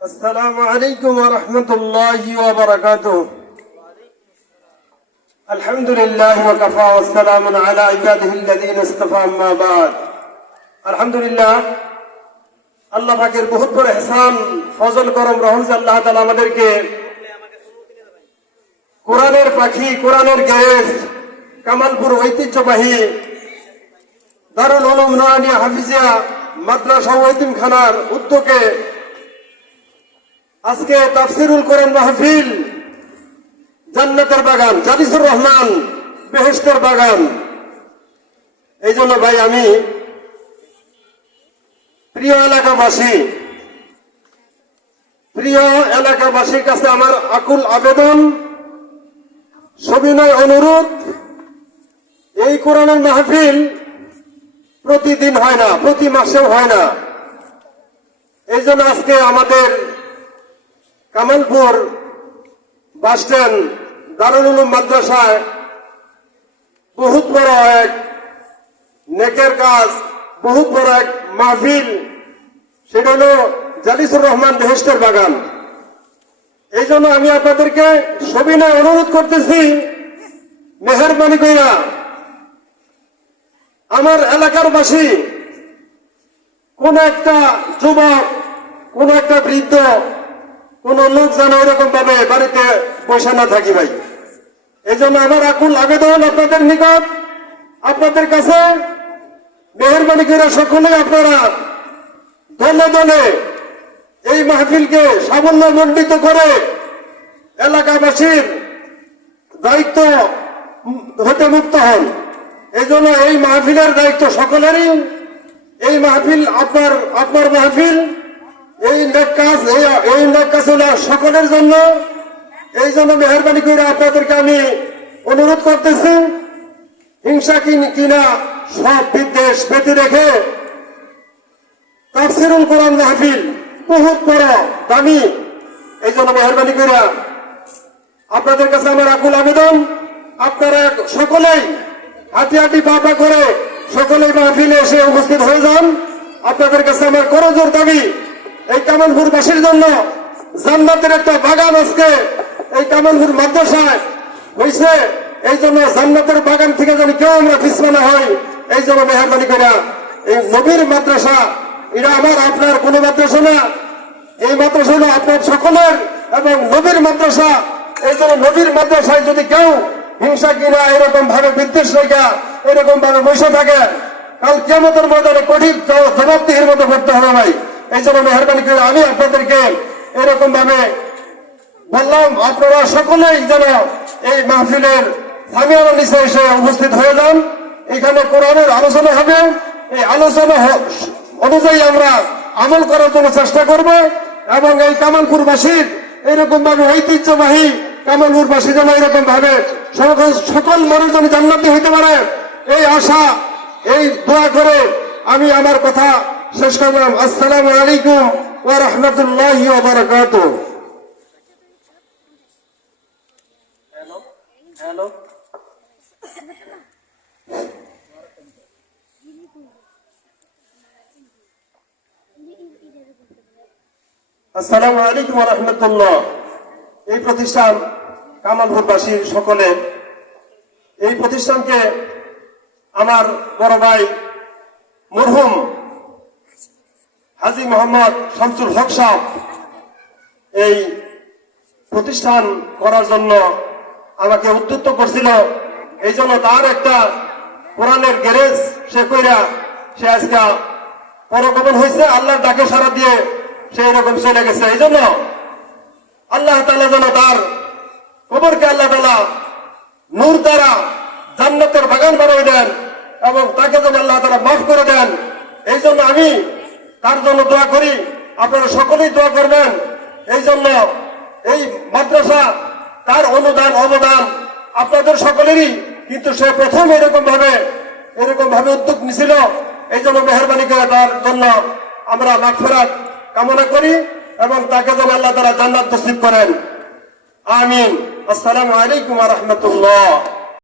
السلام عليكم ورحمة الله وبركاته الحمد لله وكفى والسلام على عباده الذين اصطفى أما بعد الحمد لله আল্লাহ পাকের বহুত বড় এহসান ফজল করম রহম যে আল্লাহ তাআলা আমাদেরকে কোরআনের পাখি কোরআনের গ্যাস কামালপুর ঐতিহ্যবাহী দারুল উলুম নোয়ানিয়া হাফিজিয়া মাদ্রাসা ও খানার উদ্যোগে আজকে তাফসিরুল কোরআন মাহফিল, জান্নাতের বাগান জাদিসুর রহমান বেহেস্তের বাগান। এই জন্য ভাই আমি প্রিয় এলাকাবাসী, প্রিয় এলাকাবাসীর কাছে আমার আকুল আবেদন, সবিনয় অনুরোধ, এই কোরআনের মাহফিল প্রতিদিন হয় না, প্রতি মাসেও হয় না। এই জন্য আজকে আমাদের কামালপুর বাস স্ট্যান্ড দারুল মাদ্রাসায় বহুত বড় এক নেকের কাজ, বহুত বড় এক মাহফিল। সেটা হলো জালিসুর রহমান বেহেস্তের বাগান। এই জন্য আমি আপনাদেরকে সবিনয় অনুরোধ করতেছি, মেহরবানি কইরা। আমার এলাকার বাসী কোন একটা যুবক, কোন একটা বৃদ্ধ কোন লোক যেন এরকম ভাবে বাড়িতে পয়সা না থাকি ভাই। এই জন্য আমার আকুল আবেদন আপনাদের নিকট। আপনাদের কাছে মেহরবানি করে সকলে আপনারা দলে দলে এই মাহফিলকে সাফল্য মণ্ডিত করে এলাকাবাসীর দায়িত্ব হতে মুক্ত হন। এই জন্য এই মাহফিলের দায়িত্ব সকলেরই। এই মাহফিল আপনার আপনার মাহফিল এই নেক কাজ এই- নেক কাজ হলো সকলের জন্য। এই জন্য মেহরবানি করে আপনাদেরকে আমি অনুরোধ করতেছি, হিংসা কিনা সব বিদ্বেষ বেঁধে রেখে তাফসিরুল কোরআন মাহফিল বহুত বড়, দামি। এই জন্য মেহরবানি করে আপনাদের কাছে আমার আকুল আবেদন, আপনারা সকলেই হাতি হাতি পা পা করে সকলেই মাহফিলে এসে উপস্থিত হয়ে যান। আপনাদের কাছে আমার করজোর দাবি এই কামালপুরবাসীর জন্য জান্নাতের একটা বাগান আজকে এই কামালপুর মাদ্রাসায় হয়েছে এই জন্য জান্নাতের বাগান থেকে যেন কেউ আমরা পিছমানা হই এই জন্য মেহরবানি করে এই নবীর মাদ্রাসা। এটা আমার আপনার কোনো মাদ্রাসা না, এই মাদ্রাসা হলো আপনার সকলের এবং নবীর মাদ্রাসা। এই জন্য নবীর মাদ্রাসায় যদি কেউ হিংসা কিনা এরকম ভাবে বিদ্বেষ রেখা, এরকম ভাবে বসে থাকে, কাল কেমতের ময়দানে কঠিন জবাবদিহির মতো করতে হবে ভাই এই জন্য মেহরবানি করে আমি আপনাদেরকে এরকম ভাবে বললাম, আপনারা সকলেই যেন এই মাহফিলের এসে উপস্থিত হয়ে যান। এখানে কোরআনের আলোচনা হবে। এই আলোচনা অনুযায়ী আমরা আমল করার জন্য চেষ্টা করব এবং এই কামালপুরবাসীর এরকম ভাবে ঐতিহ্যবাহী কামালপুরবাসী যেন এরকম ভাবে সকল মানুষ যেন জান্নাতি হইতে পারে, এই আশা, এই দোয়া করে আমি আমার কথা শেষ করলাম আসসালামু আলাইকুম ওয়া রাহমাতুল্লাহি ওয়া বারাকাতুহু। Hello hello. আসসালামু আলাইকুম রহমতুল্লাহ। এই প্রতিষ্ঠান কামালপুরবাসীর সকলের এই প্রতিষ্ঠানকে আমার বড় ভাই মরহুম হাজি মোহাম্মদ শামসুল হক সাহ এই প্রতিষ্ঠান করার জন্য আমাকে উদ্যুক্ত করছিল। এই জন্য তার একটা কোরআনের গ্যারেজ সে কইরা সে আজকে পরগমন হয়েছে আল্লাহর ডাকে সারা দিয়ে সে এরকম চলে গেছে। এই জন্য আল্লাহ তালা যেন তার কবরকে আল্লাহ তালা নূর দ্বারা জান্নাতের বাগান বানিয়ে দেন এবং তাকে যেন আল্লাহ তালা মাফ করে দেন। এই জন্য আমি তার জন্য দোয়া করি। আপনারা সকলেই দোয়া করবেন। এই জন্য এই মাদ্রাসা তার অনুদান, অবদান আপনাদের সকলেরই। কিন্তু সে প্রথম এরকম ভাবে এরকম ভাবে উদ্যোগ নিছিল। এই জন্য মেহরবানি করে তার জন্য আমরা মাগফিরাত কামনা করি এবং তাকে যেন আল্লাহ তারা জান্নাত করেন। আমিন। আসসালামু আলাইকুম রাহমাতুল্লাহ।